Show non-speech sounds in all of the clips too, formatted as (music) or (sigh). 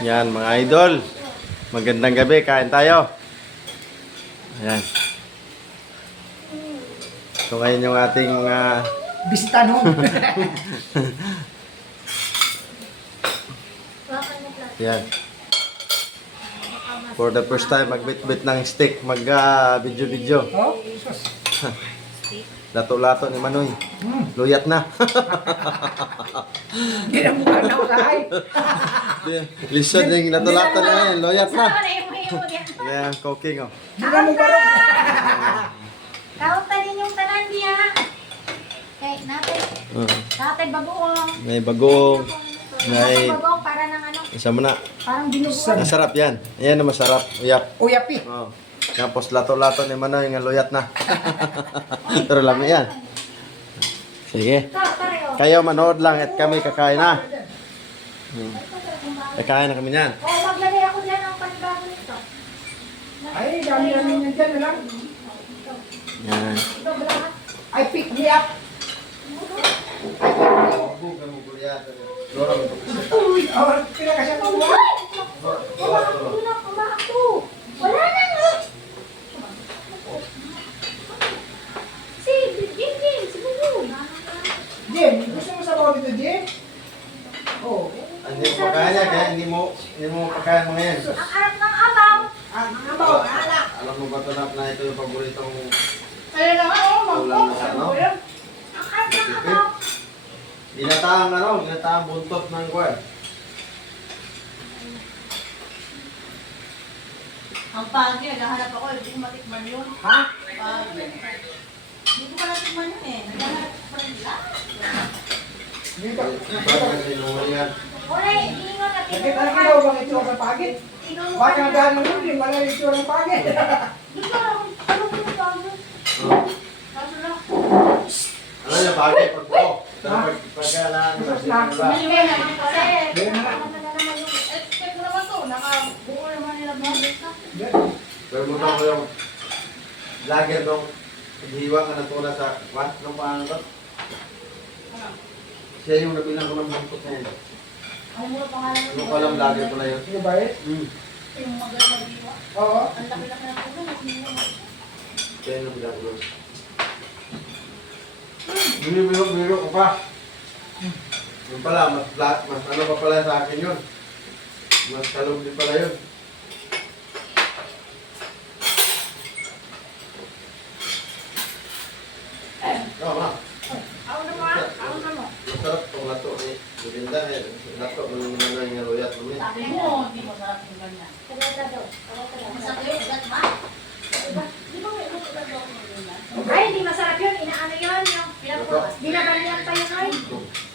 Yan mga idol. Magandang gabi, kain tayo. Ayan. So ngayon yung ating mga Bisita no? (laughs) yan. For the first time magbit-bit ng stick, mag ah, video-video. oh. (laughs) Lato-lato ni Manoy. Hmm. Luyat na. (laughs) Hindi na mukha na usahay. Listen yung lato-lato na yan. Luyat na. Na. Ayan, cooking oh. Hindi na mo barog. Tawag pa din yung tanan niya. Kay natin, Uh, natin bagoong. may bagong. May- bagoong para ng ano, Isa mo na. parang binugo. Masarap yan. Ayan na masarap. Uyap. Uyapi. Oh. Tapos lato-lato ni Manoy nga luyat na. Pero lami yan. Sige. Kayo manood lang at kami kakain na. Hmm. Kakain na kami niyan. O, maglagay ako dyan ng panibago nito. Ay, dami namin yan dyan lang. Yan. I pick me up. Uy, oh, pinakasya ko. Wala, hindi na kumako. Wala na nga. Si, Jim, Jim, si Bubu. Jen, gusto mo sa bawah dito, Jen? Oh, Hindi mo pakain yan, kaya hindi mo, hindi mo pakain mga yan. Ang arap ng abaw. ang mga bawah, anak. Alam mo ba Tanap, na ito yung paboritong Kaya na nga, oh, Ulam na ano? Yan? Ang arap ng abaw. Ginataang ano, ginataang buntot ng kwan. Ang pagi, naghahanap ako, hindi ko matikman yun. Ha? Pagi. Hindi ko pala tikman yun eh. Naghahanap ko pa rin lang. Dito. Bakit sinungalingan? Wala, hindi na na daw bang ito sa pagit? Baka ang daan mo yun, wala yung ito ng pagit. Di ba, ano ko na bago? Oh. Kaso lang, Ano yung bagay pag? Dapat pagkalaan mo sa na- diba? hindi nga naman kasi. Na. Ano na naman yung Expect ko naman to, nakabuo naman nila mga na. Pero mo ko yung vlogger nung hiwa ka na tuna sa what? Nung paano to? Siya yung nabilang ko ng buntot na yun. Ang mura pangalan Ano ko alam ko na yun? Sino ba eh? Hmm. Yung magandang diwa. Oo. Ang laki-laki na puno. Siya yung nabilang ko. Biro-biro ko pa. Yung pala, mas, mas ano pa pala sa akin yun. Mas kalog din pala yun. Oo, ma. Ako na mo, ako na mo. Masarap itong lato ni Belinda. Eh. Lato ng mga nga royat mo yun. Sabi mo, hindi masarap yung ganyan. Kaya daw. Ako pala. Masarap yung ugat ma. Di ba may ugat ugat ako ng ganyan? Ay, hindi masarap yun. Inaano yun. Yung binabalian pa yun, ay.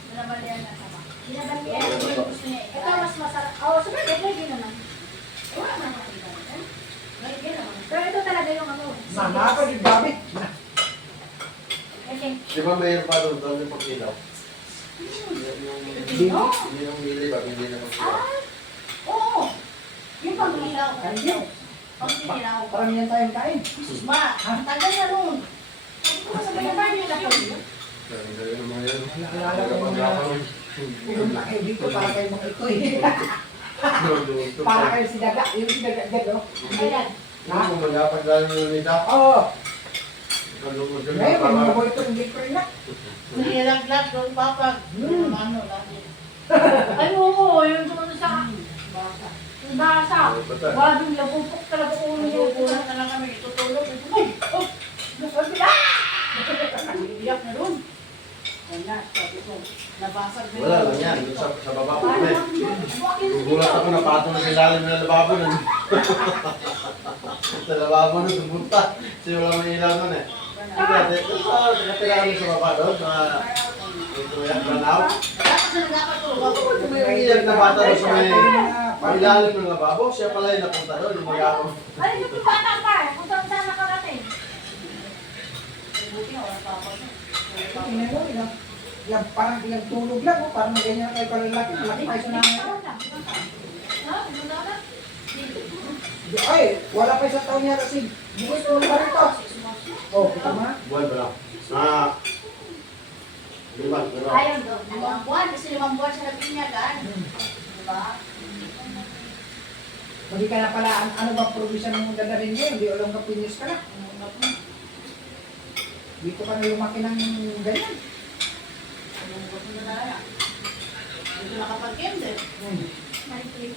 Binabalian na sama. Binabalian. Ito yung gusto niya. Ito mas masarap. Oo, sabi, pwede naman. Wala naman yung ganyan. Pwede naman. Pero ito talaga yung ano. Mama ako, di babit. Okay. Di ba mayroon pa doon doon yung pagkilaw? Yung yung mili ba hindi na pagkilaw? Ah, Oo. Yung pag-ilaw. Ayun. Pag-ilaw. Parang yan tayong kain. Sus ma, ang tagal na nun. Sabi ko ko para kayo eh. Para kayo si Daga. Yung si Daga oh. ayan. Ano mo magapag lalo ng nita? Oo. Ngayon, may mga na boy ito, hindi ko rin na. Nilaglag doon papa. Hmm. Ano lagi. Ay, oo, yung tumuno sa Basa. basa. Wala yung labupok talaga niya. Kulang na lang kami itutulog. Mo. Oh, Sabi, ah! Iyak na doon. Kanya, sabi ko, nabasag din. Wala lang yan. Doon sa, sa baba ko eh. buwakin Gugulat ako na pato na sa ilalim ng lababo nun. (laughs) sa lababo nun, tumunta. Kasi wala may ilaw nun eh. Diba, dito sa nakatira kami sa baba doon, sa ito yan, na ako. May umiiyak na bata doon sa may, may ilalim ng lababo. Siya pala yung napunta doon, yung mag-ako. Ay, yung bata pa. Kung saan saan nakarating. Buti nga, wala pa ako. Tingnan mo, ilang, ilang, parang ilang tulog lang, oh. Parang ganyan kayo kalalaki. Malaki sa. Ano? Ano na na? Ay, wala pa isang taon niya kasi bukas ko pa rin to. Oh, kita mo? Buwan ba lang? Ah, lima, pero Ayaw doon. Limang buwan, kasi limang buwan siya nabinyagan. Diba? Hindi ka na pala, ano, ano ba probinsya mo dadalhin niya? Hindi alam ka pinis ka na. Dito ka na lumaki ng ganyan. Dito nakapag-kinder. Hmm.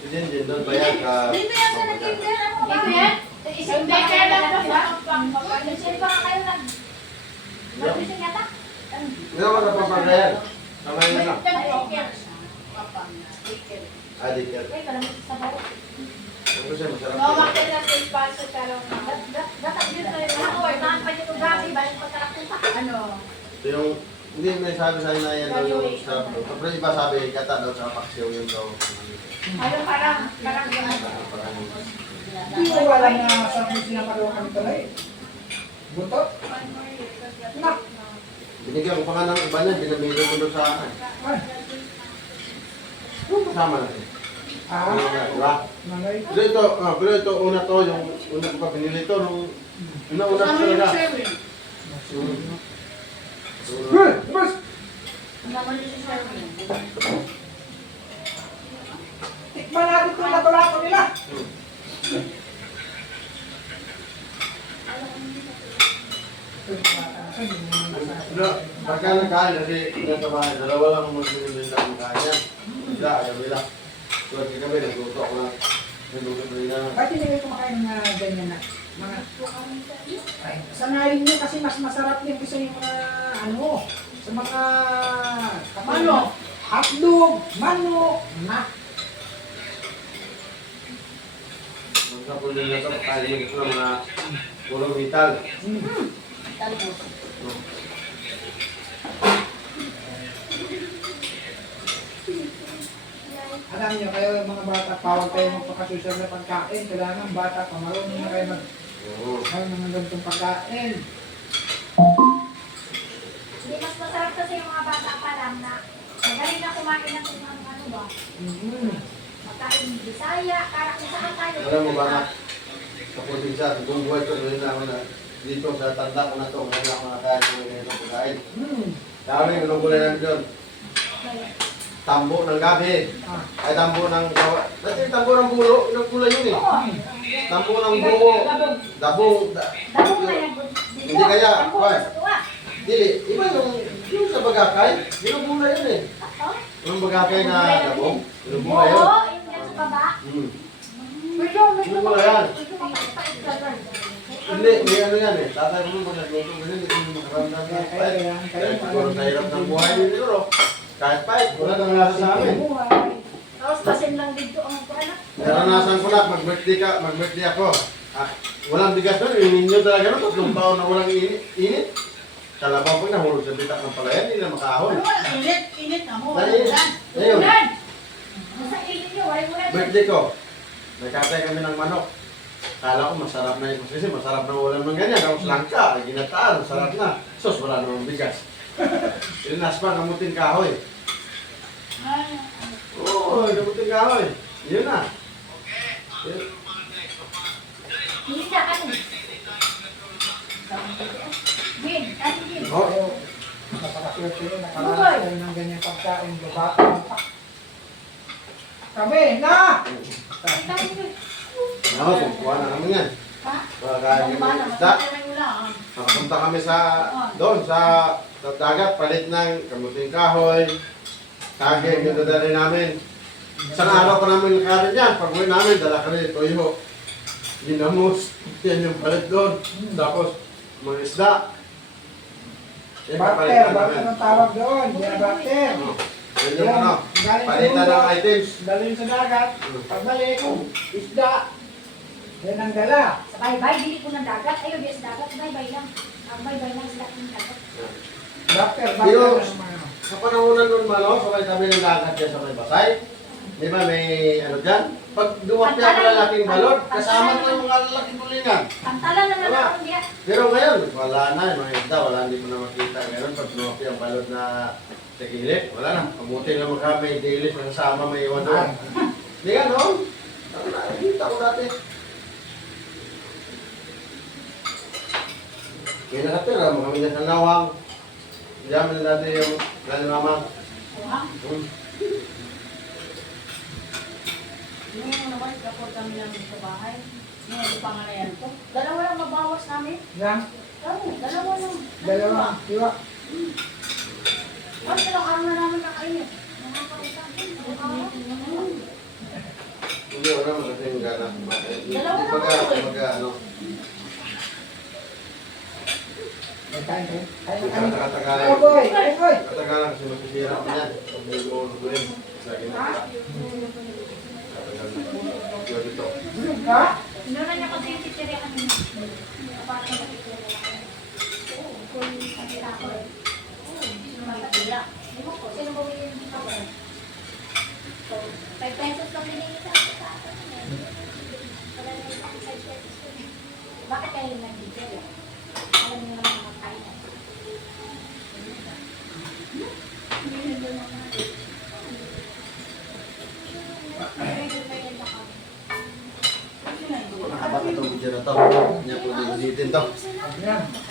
Yan, yan, doon ba yan? Dito yan sa nag-kinder. Ano ka ba? Yan? Isip ba kayo lang pa sa pampang. Isip ba kayo nag... Mag-isip yata? Hindi naman napapagayan. Kamay na lang. Adik yan. Uy, parang sa bawah. Ano siya, masarap. Makita na sa espasyo pero Dat- dat- Dapat yun tayo. Ako, nahan pa dito gabi. Balik pa talaga ano, Ito yung, hindi may sabi sa na yan daw yung sa, pero iba sabi, kata daw sa paksiw yun daw. ano parang, parang gano'n. Hindi ko alam na sa kung sinapagawa kami tuloy. Buto? Na. binigyan ko pa nga ng iba niya, binamili ko doon sa akin. Ay. Yung kasama natin. Ah, Ano nga, diba? Pero ito, ah, pero ito una to, yung una ko pa binili ito, nung una una ko Kasama yung Sherwin. Tikman natin kung natulato nila. Pagka nagkain kasi nasa bahay, dalawa lang ang magbili ng kain yan. Sila, ayaw nila. Kasi kami, nagluto ako lang. Nagluto ko rin na. Ba't hindi kayo kumakain ng mga ganyan na? Mga... Ay, sanayin nyo kasi mas masarap yung gusto yung mga ano, sa mga... Mano? Hotdog, manok, na. Magkapon na ito, kain mo ito ng mga pulong vital. Mm. Talbos. Alam nyo, kayo mga bata, bawal kayo magpakasusyal na pagkain. Kailangan bata, pamarunong na kayo mag... Oo. Kayo ng ganitong pagkain. Masarap kasi yung mga bata pa lang na magaling na kumain ng kung ano ba. Mm-hmm. Pagkain Bisaya, kaya kung saan tayo. Alam mo ba na, sa probinsya, kung buhay ko rin na ako na dito sa tanda ko na ito, ngayon ako nakakain ko ngayon ng pagkain. Mm. Dami ko nung gulay namin doon. Tambo ng gabi. Ah. Ay, tambo ng gawa. Dati yung tambo ng bulo, yung gulay yun eh. Tambo ng buo. Dabong. Da, Damo na yan. Hindi kaya, tuwa. Dili, iba yung, yung sa bagakay. Yung gulay yun eh. Oo. Yung bagakay na dabong. Yung gulay yun. Oo, yung sa baba. Hmm. Yung gulay yan. Hindi, may ano yan eh. Tatay mo mo nagluto ganyan, hindi mo makaramdam ng fight. Kaya siguro sa hirap ng buhay din siguro. Kahit fight, wala nang nasa sa amin. Tapos pasin lang dito ang kuala. Naranasan ko na, mag-birthday ka, mag-birthday ako. Ah, walang bigas doon, nyo talaga no, tatlong taon na walang init. init. Kalabaw ko nahulog sa bitak ng palayan, hindi na makahon. Ano? Init, init na mo. Dahil, mo na. birthday ko. Nagkatay kami ng manok. Kala ko masarap na yun. Kasi masarap na ulam ng ganyan. Tapos langka, ginataan, sarap na. Sos, wala namang bigas. (laughs) Ilinas pa, kamuting kahoy. Oo, kamuting kahoy. Yun na. Eh, Hindi na ano. Ano? Oh, Napakaswerte yun, nakaranas kayo ng ganyan pagkain. Bata pa. Kami, na! Yun. Ako, kumukuha na naman yan. Ha? Pagkain ang kami isda. Nakapunta sa, doon, sa, sa dagat, palit ng kamuting kahoy. Kagay, yung dadali namin. Isang araw pa namin nakarin yan. Pag uwi namin, dala kami toyo. Ginamos. (laughs) Yan yung palit doon. Tapos, mga isda. Yan, Barter, barter ang tawag doon. Yan, barter. Ano? Yan yung ano, Galing sa palitan ng items. Dalhin sa dagat. Pagbalik, isda. Yan ang dala. Sa baybay, dili ko ng dagat. Ayun, sa dagat, baybay lang. Ang baybay lang sila ng dagat. Barter, barter. ng mga- Sa panahonan nun, Malo, sabay kami ng dagat dyan sa may basay. Di ba may ano dyan? Pag duwapya ang lalaking balot, kasama ko yung mga lalaking tulingan. Pantalan na lang ako niya. Pero ngayon, wala na, yung mga isda, wala, hindi mo na makita. Ngayon, pag duwapya ang balot na sa wala na. Pamuti na mga may na kasama, may iwan doon. Di nga, no? Na, nakita ko dati. Kaya nakatira, mga kami sa nawang. Diyan na dati yung gano'n naman. Ha? Hmm. Yung naman, kapag kami namin sa bahay, yung pangalayan ko, dalawa lang mabawas namin. Yan, Oo, dalawa lang. dalawa, diwa. Ano lang araw na namin kakainin? Hindi, wala mo kasi yung gana. Dalawa na Baga, ako eh. baga, ano, ko. Na boy. Katagalan kasi masisira pa yan. Pag may gulong-gulong sa ginagawa. Yun Bulog ka? Sinura niya kasi yung titiri kanina. Parang nakitira lang. Oo, kung nakita ko eh. Matila. Sino bumili yung dito ko? So, 5 pesos lang binili sa sa akin. eh. Wala na yung 5 pesos ko. eh. Bakit kayo nandito? Alam niyo naman na to. Hindi